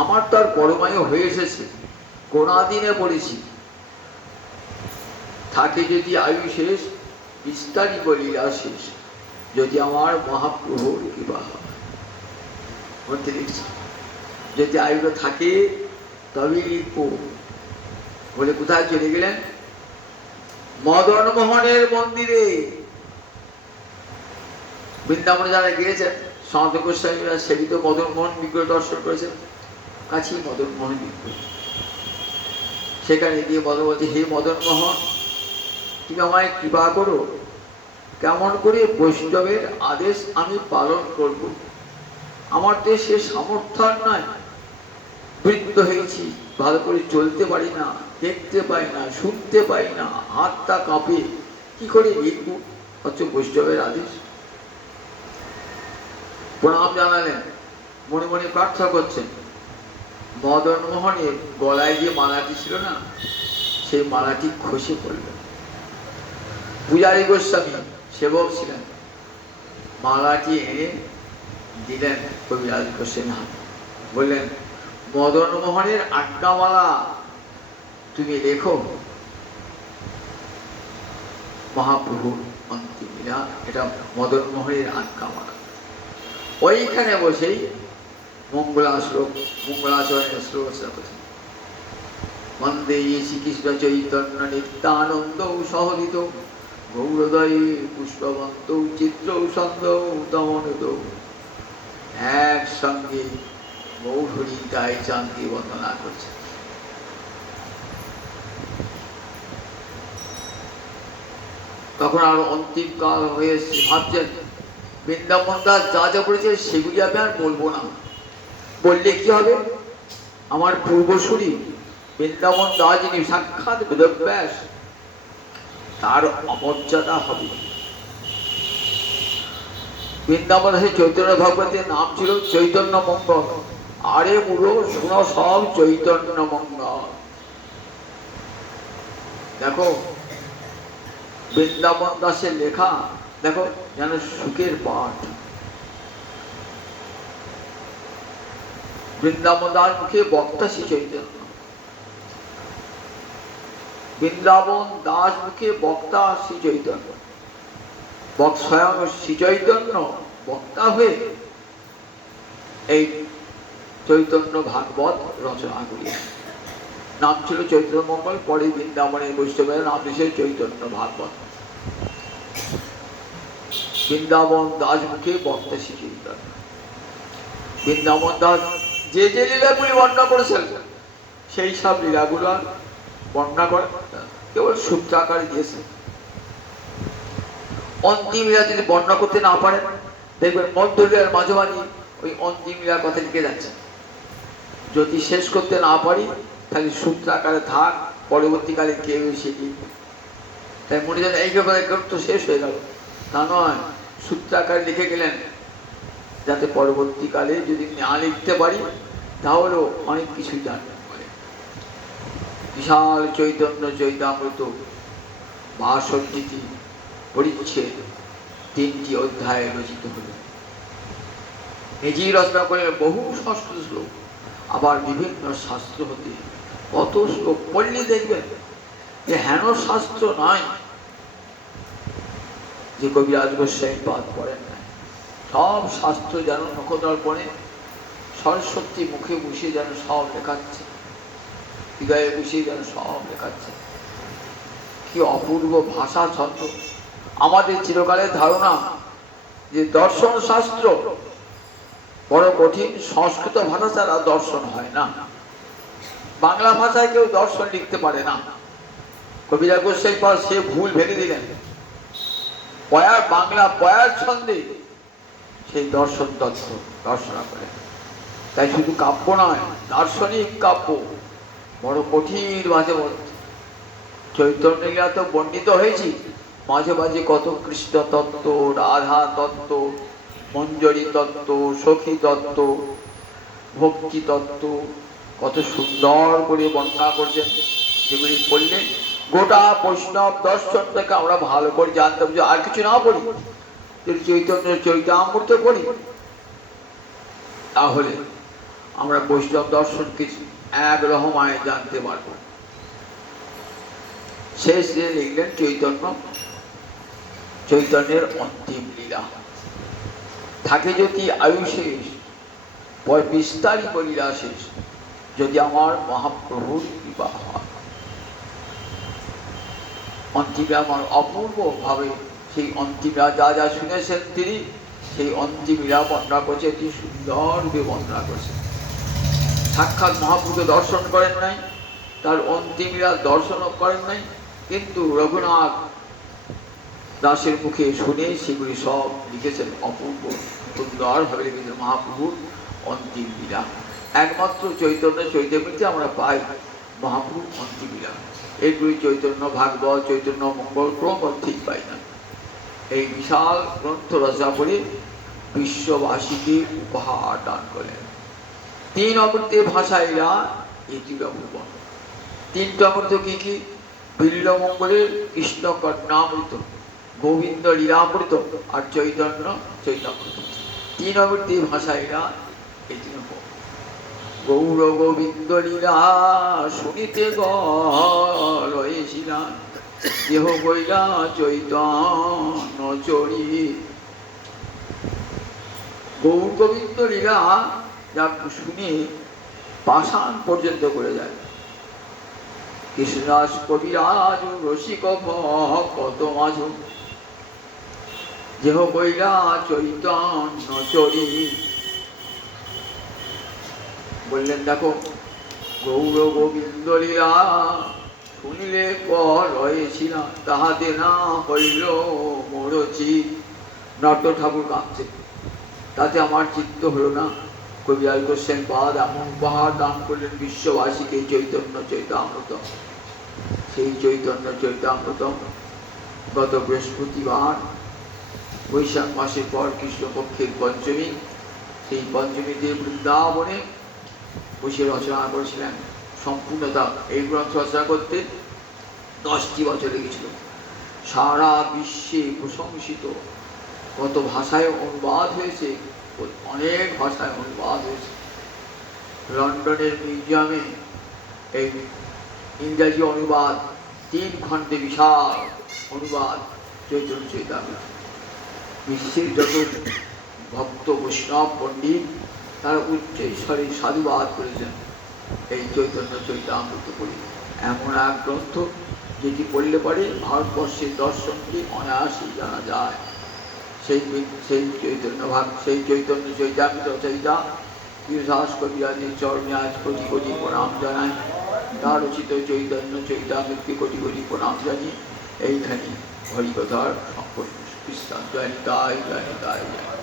আমার তো আর পরমায়ু হয়ে এসেছে, গোনা দিনে পড়েছি, থাকে যদি আয়ু শেষ বিস্তারিত লীলা শেষ, যদি আমার মহাপ্রভুর কৃপা হয়। দেখছি যদি আয়ুটা থাকে তবেই লিখব বলে কোথায় চলে গেলেন? মদন মোহনের মন্দিরে। বৃন্দাবনে যারা গিয়েছেন সনাতন গোস্বামীরা সেবিত মদন মোহন বিগ্রহ দর্শন করেছেন, কাছেই মদন মোহন বিগ্রহ। সেখানে গিয়ে মদন বলছে, হে মদন মোহন, তুমি আমায় কৃপা করো, কেমন করে বৈষ্ণবের আদেশ আমি পালন করব। আমার তো সে সামর্থ্য নয়, বৃদ্ধ হয়েছি, ভালো করে চলতে পারি না, দেখতে পাই না, শুনতে পাই না, হাতটা কাঁপে, কি করে লিখব হচ্ছে বৈষ্ণবের আদেশ। প্রণাম জানালেন, মনে মনে প্রার্থনা করছেন। মদন মোহনের গলায় যে মালাটি ছিল না, সেই মালাটি খসে পড়ল। পূজারী গোস্বামী সেবক ছিলেন, মালাটি এনে দিলেন কবিরাজ গোস্বামী হাতে, বললেন, মদন মোহনের আজ্ঞামালা তুমি লেখো, মহাপ্রভুর অন্তিম লীলা, এটা মদন মোহনের আজ্ঞামালা। ওইখানে বসেই মঙ্গলাচরণের শ্লোক আছে, বন্দে শ্রীকৃষ্ণ চৈতন্য নিত্যানন্দ সহরিত গৌরদয়ে পুষ্পবন্ত চিত্র সন্দ দমনদ। একসঙ্গে গৌরী গায়ে চাঁদকে বন্দনা করছে। তখন আরো অন্তিম কাল হয়ে ভাবছেন, বৃন্দাবন দাস যা যা করেছে সেগুলি আমি আর বলবো না, বললে কি হবে? আমার পূর্বসূরি বৃন্দাবন দাস যিনি সাক্ষাৎ বেদব্যাস, তার অমর্যাদা হবে। বৃন্দাবন দাসের চৈতন্য ভগবতের নাম ছিল চৈতন্য মঙ্গল। আরে মুড়ো শোনো সব চৈতন্য মঙ্গল। দেখো বৃন্দাবন দাসের লেখা, দেখো যেন সুখের পাঠ। বৃন্দাবন দাস মুখে বক্তা শ্রী চৈতন্য, বৃন্দাবন দাস মুখে বক্তা শ্রী চৈতন্য, স্বয়ং শ্রী চৈতন্য বক্তা হয়ে এই চৈতন্য ভাগবত রচনা করিয়া। নাম ছিল চৈতন্য মঙ্গল, পরে বৃন্দাবনের বৈষ্ণবের নাম দিয়েছে চৈতন্য ভাগবত। বৃন্দাবন দাস মুখে বক্তা শ্রী চৈতন্য। বৃন্দাবন দাস যে যে লীলাগুলি বর্ণনা করেছেন সেই সব লীলাগুলো বর্ণনা করে কেবল সূত্র আকারে দিয়েছেন। অন্তিম লীলা যদি বর্ণনা করতে না পারেন, দেখবেন মধ্যলীলার মাঝামাঝি ওই অন্তিম লীলার কথা লিখে যাচ্ছে। যদি শেষ করতে না পারি তাহলে সূত্র আকারে থাক, পরবর্তীকালে কেউ এসে লিখবে। তাই মনে যেন এই ব্যাপারে তো শেষ হয়ে গেল, তা নয়, সূত্র আকারে লিখে গেলেন যাতে পরবর্তীকালে যদি না লিখতে পারি তাহলেও অনেক কিছু জানতে পারে। বিশাল চৈতন্য চৈতামৃত ৬২টি পরিচ্ছেদ ৩টি অধ্যায়ে রচিত হল। নিজেই রচনা করে বহু সংস্কৃত শ্লোক, আবার বিভিন্ন শাস্ত্র হতে কত শ্লোক পড়লে দেখবেন যে হেন শাস্ত্র নাই যে কবিরাজ গোস্বামী পাঠ করেন না। সব শাস্ত্র যেন নখদর্পণে সরস্বতী মুখে বসিয়ে যেন সব লেখাচ্ছে, হৃদয়ে বসিয়ে যেন সব লেখাচ্ছে। কি অপূর্ব ভাষা ছন্দ! আমাদের চিরকালের ধারণা যে দর্শন শাস্ত্র বড় কঠিন, সংস্কৃত ভাষা ছাড়া দর্শন হয় না। বাংলা ভাষায় কেউ দর্শন লিখতে পারে না। কবিরা গোস্বাই পাল সে ভুল ভেঙে দিলেন, পয়ার বাংলা পয়ার ছন্দে সেই দর্শন তত্ত্ব দর্শনা করেন। তাই শুধু কাব্য নয়, দার্শনিক কাব্য বড় কঠিন মাঝে মধ্যে। চৈতন্য লীলা তো বর্ণিত হয়েছি, মাঝে মাঝে কত কৃষ্ণ তত্ত্ব, রাধা তত্ত্ব, মঞ্জরী তত্ত্ব, সখী তত্ত্ব, ভক্তি তত্ত্ব কত সুন্দর করে বর্ণনা করছেন। যেগুলি পড়লে গোটা বৈষ্ণব দর্শনটাকে আমরা ভালো করে জানতাম। যে আর কিছু না পড়ি, যদি চৈতন্যের চরিতামৃত পড়ি, তাহলে আমরা বৈষ্ণব দর্শনকে এক রহমায় জানতে পারব। শেষ দিয়ে লিখলেন চৈতন্যের অন্তিম লীলা। থাকে যদি আয়ু শেষ, বিস্তারিত লীলা শেষ, যদি আমার মহাপ্রভুর কৃপা হয়। অন্তিমে আমার অপূর্ব ভাবে সেই অন্তিমরা যা যা শুনেছেন তিনি, সেই অন্তিমীরা বর্ণনা করছে, অতি সুন্দরভাবে বর্ণনা করছে। সাক্ষাৎ মহাপ্রভুকে দর্শন করেন নাই, তার অন্তিমীরা দর্শনও করেন নাই, কিন্তু রঘুনাথ দাসের মুখে শুনে সেগুলি সব লিখেছেন, অপূর্ব সুন্দরভাবে লিখেছেন মহাপ্রভুর অন্তিম লীলা। একমাত্র চৈতন্য চৈতন্যতে আমরা পাই মহাপ্রভুর অন্তিম লীলা। এইগুলি চৈতন্য ভাগবত, চৈতন্য মঙ্গল ক্রম ঠিক পাই না। এই বিশাল গ্রন্থ রচনা করে বিশ্ববাসীকে উপহার দান করেন। 3 অমৃতে ভাষাইরা এটি অমৃত। 3টা অমৃত কি কি? বিল্লমঙ্গলের কৃষ্ণ কর্ণামৃত, গোবিন্দ লীলামৃত আর চৈতন্য চৈতামৃত। 3 অমৃতে ভাষাইরা এটি গৌর গোবিন্দ লীলা শুনিতে গেছিলাম, দেহ বইলা চৈতন্য চরি। গৌর গোবিন্দ লীলা যা শুনে পাষাণ পর্যন্ত করে যায়। কৃষ্ণদাস কবিরাজ রসিক কত মাঝ, দেহ বইলা চৈতন্য চরি। বললেন দেখো, গৌর গোবিন্দ লীলা শুনিলে রয়েছিলাম, তাহাতে না হইল মরচি। নট ঠাকুর কাঁদছে, তাতে আমার চিত্ত হলো না। কবিরাজ গোস্বামী পাদ এমন উপহার দান করলেন বিশ্ববাসীকে চৈতন্য চৈতামৃত। সেই চৈতন্য চৈতামৃত গত বৃহস্পতিবার বৈশাখ মাসের পর কৃষ্ণপক্ষের পঞ্চমী, সেই পঞ্চমীতে বৃন্দাবনে বসে রচনা করেছিলেন। সম্পূর্ণতা এই গ্রন্থ রচনা করতে 10টি বছর লেগেছিল। সারা বিশ্বে প্রশংসিত, কত ভাষায় অনুবাদ হয়েছে, অনেক ভাষায় অনুবাদ হয়েছে। লন্ডনের মিউজিয়ামে এই ইংরাজি অনুবাদ 3 খণ্ডে বিশাল অনুবাদ চৈতন্য চৈতামৃত। বিশ্বের যত ভক্ত বৈষ্ণব পণ্ডিত তারা উচ্চ ঈশ্বরে সাধুবাদ করেছেন এই চৈতন্য চৈতামৃত পড়ে। এমন এক গ্রন্থ যেটি পড়লে পরে ভারতবর্ষের দর্শনকে অনায়াসেই জানা যায়। সেই চৈতন্য চৈতামৃত রচয়িতা কৃষ্ণদাস কবিরাজের চরণে আজ কোটি কোটি প্রণাম জানাই। তার রচিত চৈতন্য চৈতামৃতকে কোটি কোটি প্রণাম জানিয়ে এইখানে হরিকথার সম্পূর্ণ কৃষ্ণ জয় তাই জয় তাই জয়।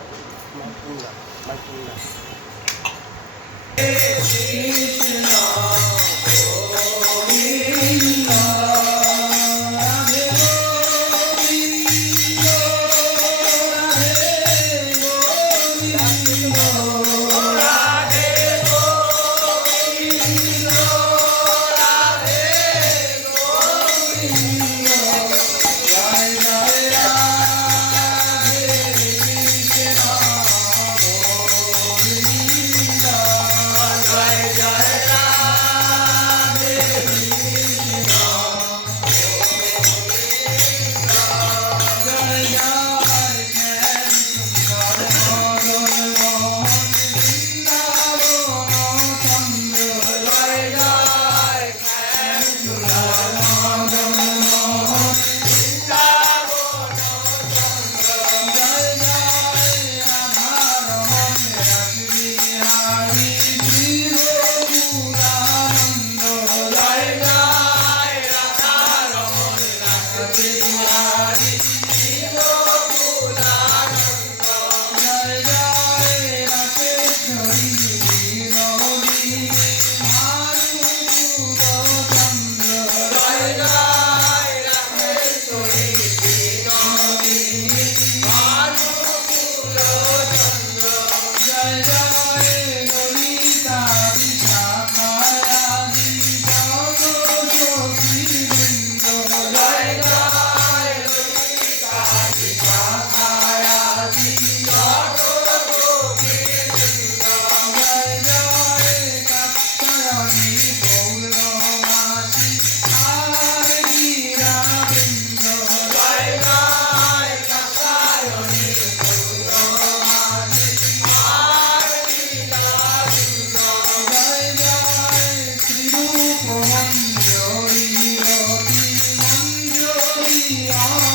Hare